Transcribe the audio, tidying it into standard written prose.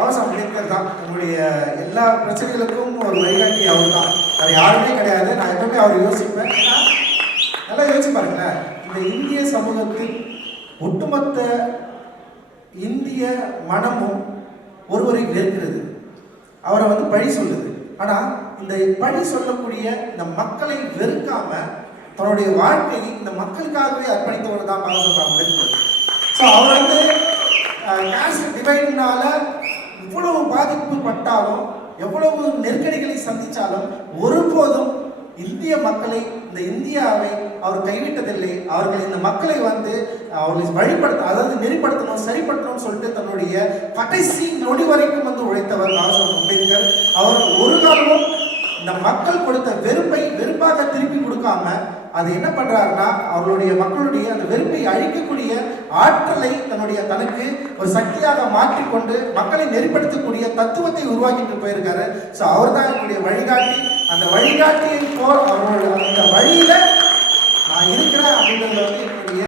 பாபா அம்பேத்கர் தான் உங்களுடைய எல்லா பிரச்சனைகளுக்கும் ஒரு வழிகாட்டி அவர் தான், வேறு யாருமே கிடையாது. நான் எப்பவுமே அவர் யோசிப்பேன். நல்லா யோசிச்சு பாருங்களேன், இந்த இந்திய சமூகத்தில் ஒட்டுமொத்த இந்திய மனமும் ஒருவரை வெறுக்கிறது, அவரை பழி சொல்லுது. ஆனால் இந்த பழி சொல்லக்கூடிய இந்த மக்களை வெறுக்காம தன்னுடைய வாழ்க்கையை இந்த மக்களுக்காகவே அர்ப்பணித்தவர் தான் பாபா அம்பேத்கர். ஸோ அவர் காஸ்ட் டிவைட்னால இவ்வளவு பாதிப்பு பட்டாலும் எவ்வளவு நெருக்கடிகளை சந்தித்தாலும் ஒருபோதும் இந்திய மக்களை, இந்த இந்தியாவை அவர் கைவிட்டதில்லை. அவர்கள் இந்த மக்களை அவர்களை வழிபடுத்த, அதாவது நெறிப்படுத்தணும், சரிப்படுத்தணும்னு சொல்லிட்டு தன்னுடைய கடைசி நொடி வரைக்கும் உழைத்தவர் பாபா அம்பேத்கர். அவர் ஒரு காலமும் இந்த மக்கள் கொடுத்த வெறுப்பை வெறுப்பாக திருப்பி கொடுக்காம அது என்ன பண்றாருன்னா, அவர்களுடைய மக்களுடைய அந்த வெறுப்பை அழிக்கக்கூடிய ஆற்றலை தனக்கு ஒரு சக்தியாக மாற்றிக்கொண்டு மக்களை நெறிப்படுத்தக்கூடிய தத்துவத்தை உருவாக்கிட்டு போயிருக்காரு. ஸோ அவர் தான் என்னுடைய வழிகாட்டி. அந்த வழிகாட்டியை போல் அவரோட அந்த வழியில நான் இருக்கிறேன் அப்படின்றத